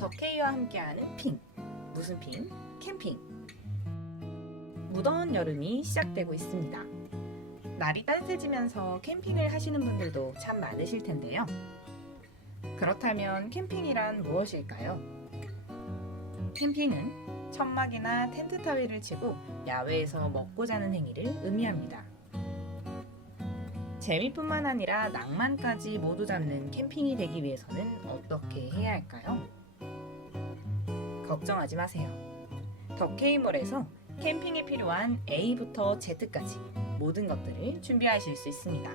덕케이와 함께하는 핑. 무슨 핑? 캠핑. 무더운 여름이 시작되고 있습니다. 날이 따뜻해지면서 캠핑을 하시는 분들도 참 많으실 텐데요. 그렇다면 캠핑이란 무엇일까요? 캠핑은 천막이나 텐트 타위를 치고 야외에서 먹고 자는 행위를 의미합니다. 재미뿐만 아니라 낭만까지 모두 잡는 캠핑이 되기 위해서는 어떻게 해야 할까요? 걱정하지 마세요. 덕케이몰에서 캠핑에 필요한 A부터 Z까지 모든 것들을 준비하실 수 있습니다.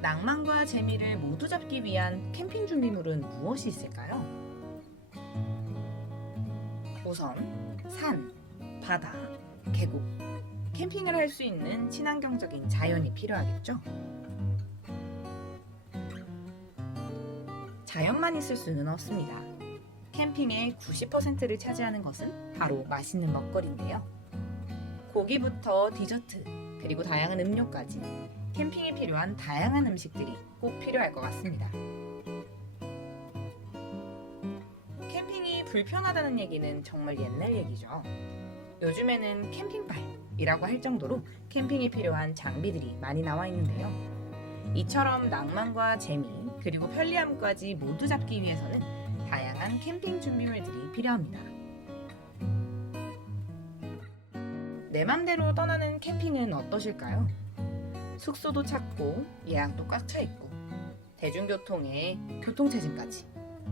낭만과 재미를 모두 잡기 위한 캠핑 준비물은 무엇이 있을까요? 우선 산, 바다, 계곡, 캠핑을 할 수 있는 친환경적인 자연이 필요하겠죠? 자연만 있을 수는 없습니다. 캠핑의 90%를 차지하는 것은 바로 맛있는 먹거리인데요. 고기부터 디저트, 그리고 다양한 음료까지 캠핑에 필요한 다양한 음식들이 꼭 필요할 것 같습니다. 캠핑이 불편하다는 얘기는 정말 옛날 얘기죠. 요즘에는 캠핑발이라고 할 정도로 캠핑에 필요한 장비들이 많이 나와 있는데요. 이처럼 낭만과 재미, 그리고 편리함까지 모두 잡기 위해서는 다양한 캠핑 준비물들이 필요합니다. 내 맘대로 떠나는 캠핑은 어떠실까요? 숙소도 찾고 예약도 꽉 차 있고 대중교통에 교통체증까지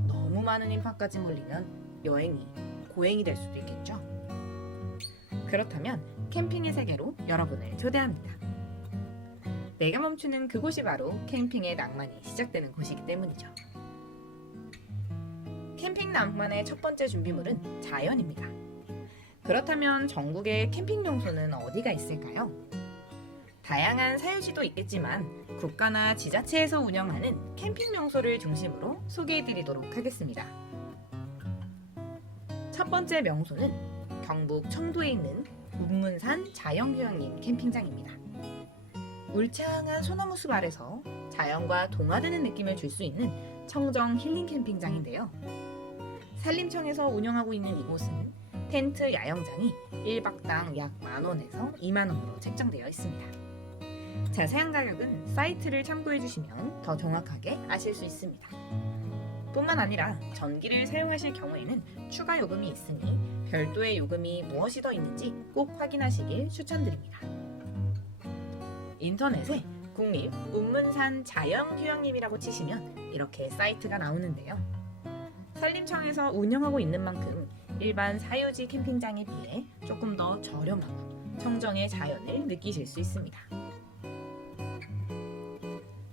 너무 많은 인파까지 몰리면 여행이 고행이 될 수도 있겠죠? 그렇다면 캠핑의 세계로 여러분을 초대합니다. 내가 멈추는 그곳이 바로 캠핑의 낭만이 시작되는 곳이기 때문이죠. 캠핑 낭만의 첫 번째 준비물은 자연입니다. 그렇다면 전국의 캠핑 명소는 어디가 있을까요? 다양한 사유지도 있겠지만 국가나 지자체에서 운영하는 캠핑 명소를 중심으로 소개해드리도록 하겠습니다. 첫 번째 명소는 경북 청도에 있는 운문산 자연휴양림 캠핑장입니다. 울창한 소나무 숲 아래서 자연과 동화되는 느낌을 줄 수 있는 청정 힐링 캠핑장인데요. 산림청에서 운영하고 있는 이곳은 텐트 야영장이 1박당 약 10,000원에서 20,000원으로 책정되어 있습니다. 자세한 가격은 사이트를 참고해 주시면 더 정확하게 아실 수 있습니다. 뿐만 아니라 전기를 사용하실 경우에는 추가 요금이 있으니 별도의 요금이 무엇이 더 있는지 꼭 확인하시길 추천드립니다. 인터넷에 국립 운문산 자연휴양림이라고 치시면 이렇게 사이트가 나오는데요. 산림청에서 운영하고 있는 만큼 일반 사유지 캠핑장에 비해 조금 더 저렴하고 청정의 자연을 느끼실 수 있습니다.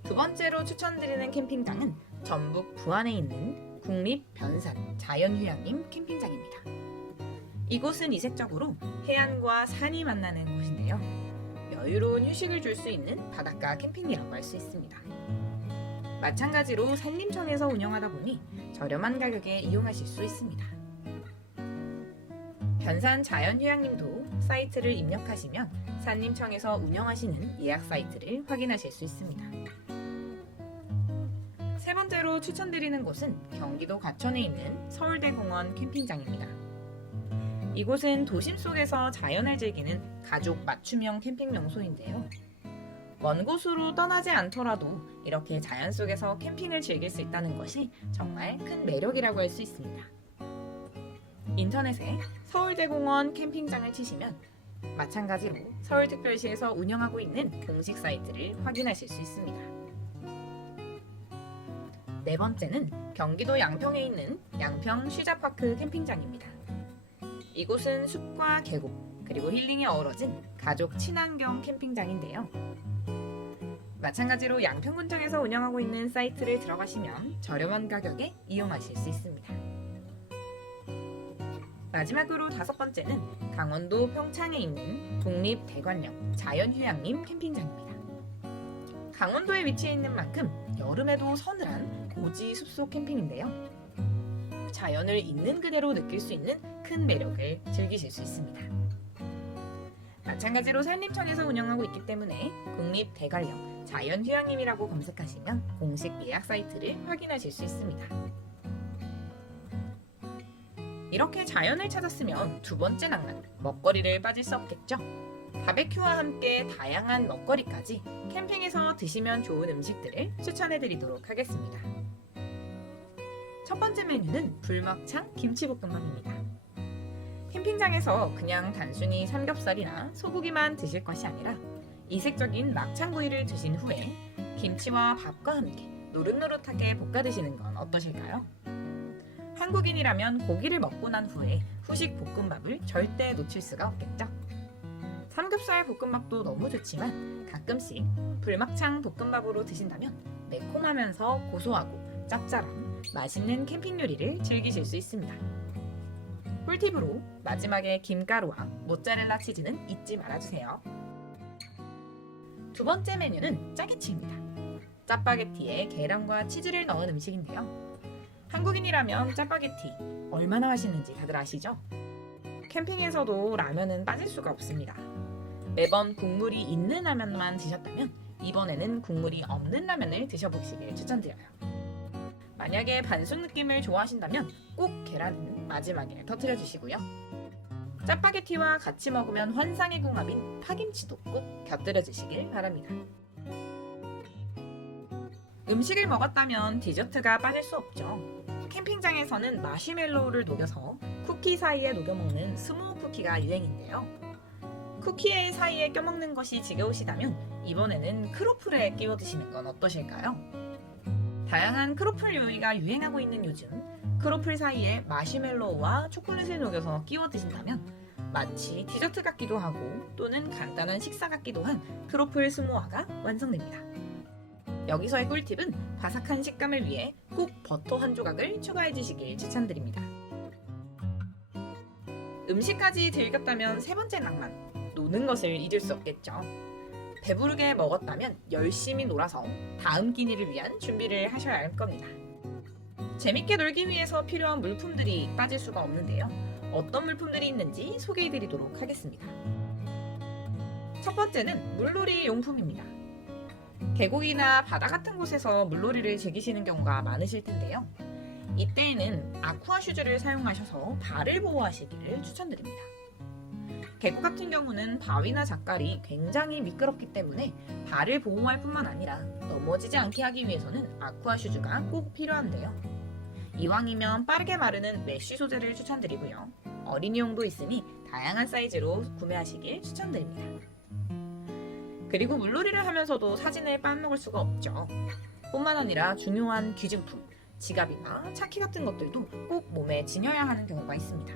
두 번째로 추천드리는 캠핑장은 전북 부안에 있는 국립 변산 자연휴양림 캠핑장입니다. 이곳은 이색적으로 해안과 산이 만나는 곳인데요. 여유로운 휴식을 줄 수 있는 바닷가 캠핑이라고 할 수 있습니다. 마찬가지로 산림청에서 운영하다 보니 저렴한 가격에 이용하실 수 있습니다. 변산 자연휴양림도 사이트를 입력하시면 산림청에서 운영하시는 예약 사이트를 확인하실 수 있습니다. 세 번째로 추천드리는 곳은 경기도 과천에 있는 서울대공원 캠핑장입니다. 이곳은 도심 속에서 자연을 즐기는 가족 맞춤형 캠핑 명소인데요. 먼 곳으로 떠나지 않더라도 이렇게 자연 속에서 캠핑을 즐길 수 있다는 것이 정말 큰 매력이라고 할 수 있습니다. 인터넷에 서울대공원 캠핑장을 치시면 마찬가지로 서울특별시에서 운영하고 있는 공식 사이트를 확인하실 수 있습니다. 네 번째는 경기도 양평에 있는 양평 쉬자파크 캠핑장입니다. 이곳은 숲과 계곡, 그리고 힐링이 어우러진 가족 친환경 캠핑장인데요. 마찬가지로 양평군청에서 운영하고 있는 사이트를 들어가시면 저렴한 가격에 이용하실 수 있습니다. 마지막으로 다섯 번째는 강원도 평창에 있는 국립대관령 자연휴양림 캠핑장입니다. 강원도에 위치해 있는 만큼 여름에도 서늘한 고지 숲속 캠핑인데요. 자연을 있는 그대로 느낄 수 있는 큰 매력을 즐기실 수 있습니다. 마찬가지로 산림청에서 운영하고 있기 때문에 국립대관령 자연휴양림이라고 검색하시면 공식 예약 사이트를 확인하실 수 있습니다. 이렇게 자연을 찾았으면 두 번째 낭만, 먹거리를 빠질 수 없겠죠. 바베큐와 함께 다양한 먹거리까지 캠핑에서 드시면 좋은 음식들을 추천해드리도록 하겠습니다. 첫 번째 메뉴는 불막창 김치볶음밥입니다. 캠핑장에서 그냥 단순히 삼겹살이나 소고기만 드실 것이 아니라 이색적인 막창구이를 드신 후에 김치와 밥과 함께 노릇노릇하게 볶아 드시는 건 어떠실까요? 한국인이라면 고기를 먹고 난 후에 후식 볶음밥을 절대 놓칠 수가 없겠죠. 삼겹살 볶음밥도 너무 좋지만 가끔씩 불막창 볶음밥으로 드신다면 매콤하면서 고소하고 짭짤한 맛있는 캠핑 요리를 즐기실 수 있습니다. 꿀팁으로 마지막에 김가루와 모짜렐라 치즈는 잊지 말아주세요. 두 번째 메뉴는 짜게치입니다. 짜파게티에 계란과 치즈를 넣은 음식인데요. 한국인이라면 짜파게티 얼마나 맛있는지 다들 아시죠? 캠핑에서도 라면은 빠질 수가 없습니다. 매번 국물이 있는 라면만 드셨다면 이번에는 국물이 없는 라면을 드셔보시길 추천드려요. 만약에 반숙 느낌을 좋아하신다면 꼭 계란은 마지막에 터뜨려 주시고요. 짜파게티와 같이 먹으면 환상의 궁합인 파김치도 꼭 곁들여 주시길 바랍니다. 음식을 먹었다면 디저트가 빠질 수 없죠. 캠핑장에서는 마시멜로우를 녹여서 쿠키 사이에 녹여 먹는 스모어 쿠키가 유행인데요. 쿠키의 사이에 껴먹는 것이 지겨우시다면 이번에는 크로플에 끼워 드시는 건 어떠실까요? 다양한 크로플 요리가 유행하고 있는 요즘 크로플 사이에 마시멜로우와 초콜릿을 녹여서 끼워 드신다면 마치 디저트 같기도 하고 또는 간단한 식사 같기도 한 크로플 스모어가 완성됩니다. 여기서의 꿀팁은 바삭한 식감을 위해 꼭 버터 한 조각을 추가해 주시길 추천드립니다. 음식까지 즐겼다면 세 번째 낭만, 노는 것을 잊을 수 없겠죠. 배부르게 먹었다면 열심히 놀아서 다음 끼니를 위한 준비를 하셔야 할 겁니다. 재밌게 놀기 위해서 필요한 물품들이 빠질 수가 없는데요. 어떤 물품들이 있는지 소개해드리도록 하겠습니다. 첫 번째는 물놀이 용품입니다. 계곡이나 바다 같은 곳에서 물놀이를 즐기시는 경우가 많으실 텐데요. 이때에는 아쿠아 슈즈를 사용하셔서 발을 보호하시기를 추천드립니다. 계곡 같은 경우는 바위나 잣갈이 굉장히 미끄럽기 때문에 발을 보호할 뿐만 아니라 넘어지지 않게 하기 위해서는 아쿠아 슈즈가 꼭 필요한데요. 이왕이면 빠르게 마르는 메쉬 소재를 추천드리고요. 어린이용도 있으니 다양한 사이즈로 구매하시길 추천드립니다. 그리고 물놀이를 하면서도 사진을 빼먹을 수가 없죠. 뿐만 아니라 중요한 귀중품, 지갑이나 차키 같은 것들도 꼭 몸에 지녀야 하는 경우가 있습니다.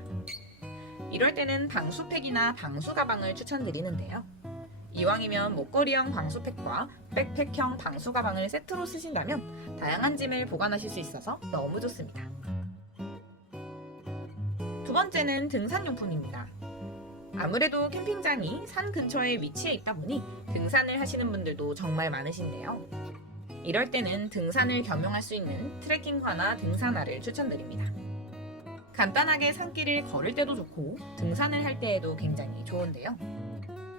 이럴 때는 방수팩이나 방수 가방을 추천드리는데요. 이왕이면 목걸이형 방수팩과 백팩형 방수 가방을 세트로 쓰신다면 다양한 짐을 보관하실 수 있어서 너무 좋습니다. 두 번째는 등산용품입니다. 아무래도 캠핑장이 산 근처에 위치해 있다 보니 등산을 하시는 분들도 정말 많으신데요. 이럴 때는 등산을 겸용할 수 있는 트레킹화나 등산화를 추천드립니다. 간단하게 산길을 걸을 때도 좋고 등산을 할 때에도 굉장히 좋은데요.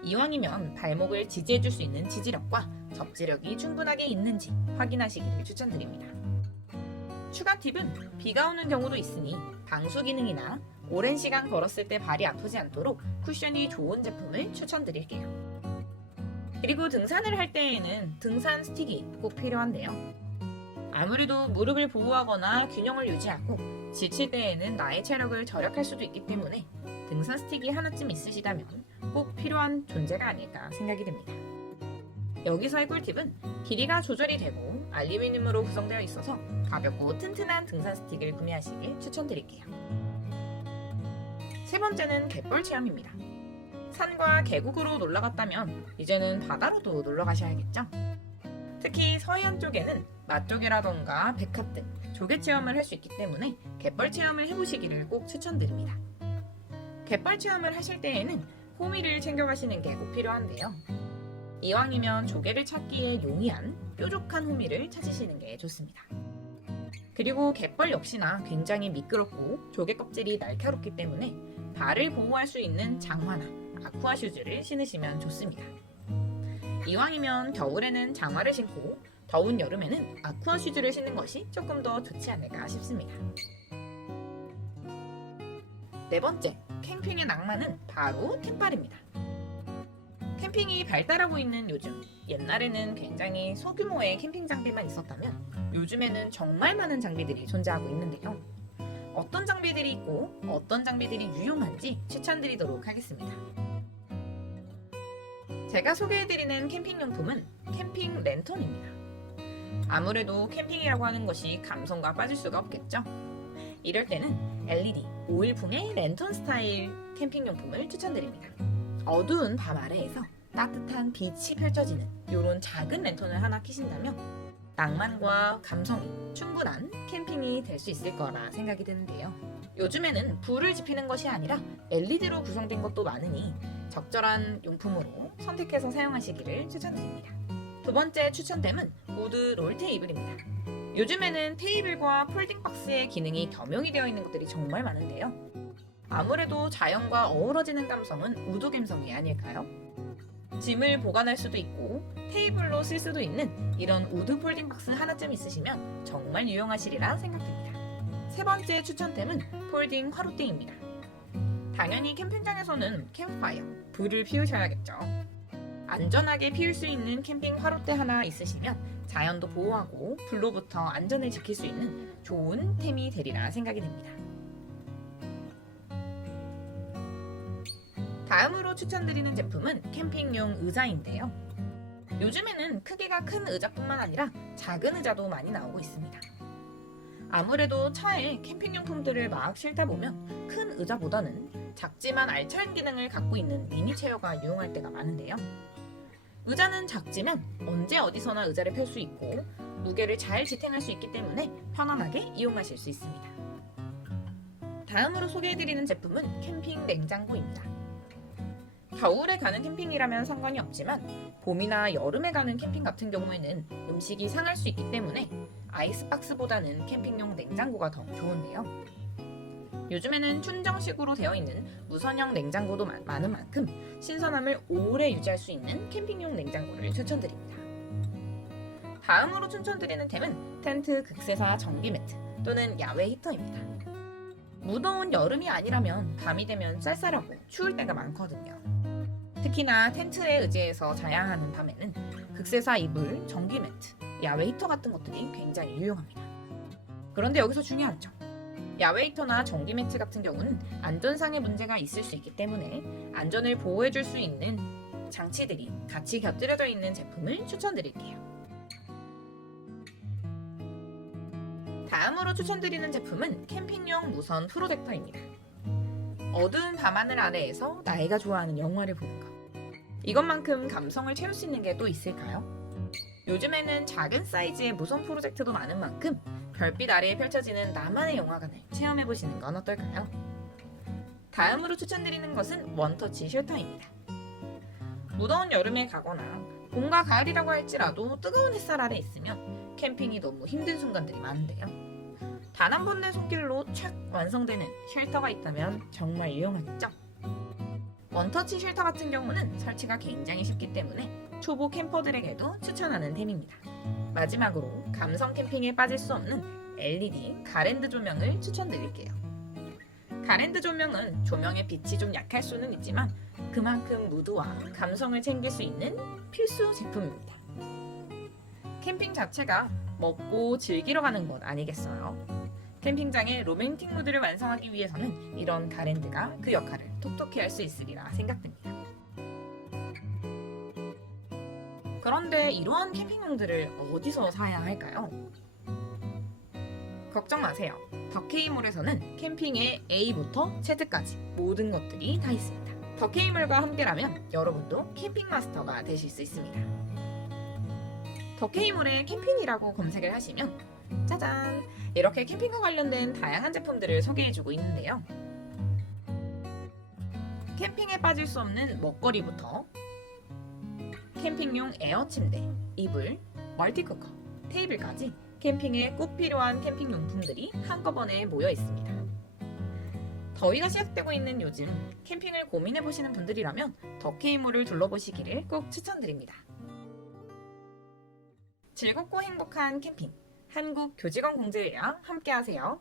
이왕이면 발목을 지지해줄 수 있는 지지력과 접지력이 충분하게 있는지 확인하시기를 추천드립니다. 추가 팁은 비가 오는 경우도 있으니 방수 기능이나 오랜 시간 걸었을 때 발이 아프지 않도록 쿠션이 좋은 제품을 추천드릴게요. 그리고 등산을 할 때에는 등산 스틱이 꼭 필요한데요. 아무래도 무릎을 보호하거나 균형을 유지하고 지칠 때에는 나의 체력을 절약할 수도 있기 때문에 등산 스틱이 하나쯤 있으시다면 꼭 필요한 존재가 아닐까 생각이 듭니다. 여기서의 꿀팁은 길이가 조절이 되고 알루미늄으로 구성되어 있어서 가볍고 튼튼한 등산 스틱을 구매하시길 추천드릴게요. 세 번째는 갯벌 체험입니다. 산과 계곡으로 놀러 갔다면 이제는 바다로도 놀러 가셔야겠죠? 특히 서해안 쪽에는 맛조개라던가 백합 등 조개 체험을 할 수 있기 때문에 갯벌 체험을 해보시기를 꼭 추천드립니다. 갯벌 체험을 하실 때에는 호미를 챙겨가시는 게 꼭 필요한데요. 이왕이면 조개를 찾기에 용이한 뾰족한 호미를 찾으시는 게 좋습니다. 그리고 갯벌 역시나 굉장히 미끄럽고 조개 껍질이 날카롭기 때문에 발을 보호할 수 있는 장화나 아쿠아 슈즈를 신으시면 좋습니다. 이왕이면 겨울에는 장화를 신고 더운 여름에는 아쿠아 슈즈를 신는 것이 조금 더 좋지 않을까 싶습니다. 네 번째, 캠핑의 낭만은 바로 템빨입니다. 캠핑이 발달하고 있는 요즘, 옛날에는 굉장히 소규모의 캠핑 장비만 있었다면 요즘에는 정말 많은 장비들이 존재하고 있는데요. 어떤 장비들이 있고 어떤 장비들이 유용한지 추천드리도록 하겠습니다. 제가 소개해드리는 캠핑용품은 캠핑 랜턴입니다. 아무래도 캠핑이라고 하는 것이 감성과 빠질 수가 없겠죠. 이럴 때는 LED, 오일풍의 랜턴 스타일 캠핑용품을 추천드립니다. 어두운 밤 아래에서 따뜻한 빛이 펼쳐지는 이런 작은 랜턴을 하나 켜신다면 낭만과 감성이 충분한 캠핑이 될 수 있을 거라 생각이 드는데요. 요즘에는 불을 지피는 것이 아니라 LED로 구성된 것도 많으니 적절한 용품으로 선택해서 사용하시기를 추천드립니다. 두 번째 추천템은 우드 롤 테이블입니다. 요즘에는 테이블과 폴딩 박스의 기능이 겸용이 되어 있는 것들이 정말 많은데요. 아무래도 자연과 어우러지는 감성은 우드 감성이 아닐까요? 짐을 보관할 수도 있고 테이블로 쓸 수도 있는 이런 우드 폴딩 박스 하나쯤 있으시면 정말 유용하시리라 생각됩니다. 세 번째 추천템은 폴딩 화롯대입니다. 당연히 캠핑장에서는 캠프파이어, 불을 피우셔야겠죠. 안전하게 피울 수 있는 캠핑 화롯대 하나 있으시면 자연도 보호하고 불로부터 안전을 지킬 수 있는 좋은 템이 되리라 생각이 됩니다. 다음으로 추천드리는 제품은 캠핑용 의자인데요. 요즘에는 크기가 큰 의자뿐만 아니라 작은 의자도 많이 나오고 있습니다. 아무래도 차에 캠핑용품들을 막 싣다 보면 큰 의자보다는 작지만 알찬 기능을 갖고 있는 미니 체어가 유용할 때가 많은데요. 의자는 작지만 언제 어디서나 의자를 펼 수 있고 무게를 잘 지탱할 수 있기 때문에 편안하게 이용하실 수 있습니다. 다음으로 소개해드리는 제품은 캠핑 냉장고입니다. 겨울에 가는 캠핑이라면 상관이 없지만 봄이나 여름에 가는 캠핑 같은 경우에는 음식이 상할 수 있기 때문에 아이스박스보다는 캠핑용 냉장고가 더 좋은데요. 요즘에는 충전식으로 되어 있는 무선형 냉장고도 많은 만큼 신선함을 오래 유지할 수 있는 캠핑용 냉장고를 추천드립니다. 다음으로 추천드리는 템은 텐트 극세사 전기 매트 또는 야외 히터입니다. 무더운 여름이 아니라면 밤이 되면 쌀쌀하고 추울 때가 많거든요. 특히나 텐트에 의지해서 자야 하는 밤에는 극세사 이불, 전기 매트, 야외 히터 같은 것들이 굉장히 유용합니다. 그런데 여기서 중요한 점, 야외 히터나 전기 매트 같은 경우는 안전상의 문제가 있을 수 있기 때문에 안전을 보호해줄 수 있는 장치들이 같이 곁들여져 있는 제품을 추천드릴게요. 다음으로 추천드리는 제품은 캠핑용 무선 프로젝터입니다. 어두운 밤하늘 아래에서 나이가 좋아하는 영화를 보는 것. 이것만큼 감성을 채울 수 있는 게 또 있을까요? 요즘에는 작은 사이즈의 무선 프로젝터도 많은 만큼 별빛 아래에 펼쳐지는 나만의 영화관을 체험해보시는 건 어떨까요? 다음으로 추천드리는 것은 원터치 쉘터입니다. 무더운 여름에 가거나 봄과 가을이라고 할지라도 뜨거운 햇살 아래 있으면 캠핑이 너무 힘든 순간들이 많은데요. 단 한 번의 손길로 착 완성되는 쉘터가 있다면 정말 유용하겠죠? 원터치 쉘터 같은 경우는 설치가 굉장히 쉽기 때문에 초보 캠퍼들에게도 추천하는 템입니다. 마지막으로 감성 캠핑에 빠질 수 없는 LED 가랜드 조명을 추천드릴게요. 가랜드 조명은 조명의 빛이 좀 약할 수는 있지만 그만큼 무드와 감성을 챙길 수 있는 필수 제품입니다. 캠핑 자체가 먹고 즐기러 가는 것 아니겠어요? 캠핑장의 로맨틱 무드를 완성하기 위해서는 이런 가랜드가 그 역할을 톡톡히 할 수 있으리라 생각됩니다. 그런데 이러한 캠핑용들을 어디서 사야 할까요? 걱정 마세요. 더케이몰에서는 캠핑의 A부터 Z까지 모든 것들이 다 있습니다. 더케이몰과 함께라면 여러분도 캠핑 마스터가 되실 수 있습니다. 더케이몰에 캠핑이라고 검색을 하시면 짜잔! 이렇게 캠핑과 관련된 다양한 제품들을 소개해주고 있는데요. 캠핑에 빠질 수 없는 먹거리부터 캠핑용 에어 침대, 이불, 멀티쿠커, 테이블까지 캠핑에 꼭 필요한 캠핑 용품들이 한꺼번에 모여 있습니다. 더위가 시작되고 있는 요즘 캠핑을 고민해보시는 분들이라면 더케이몰을 둘러보시기를 꼭 추천드립니다. 즐겁고 행복한 캠핑 한국 교직원 공제회와 함께하세요.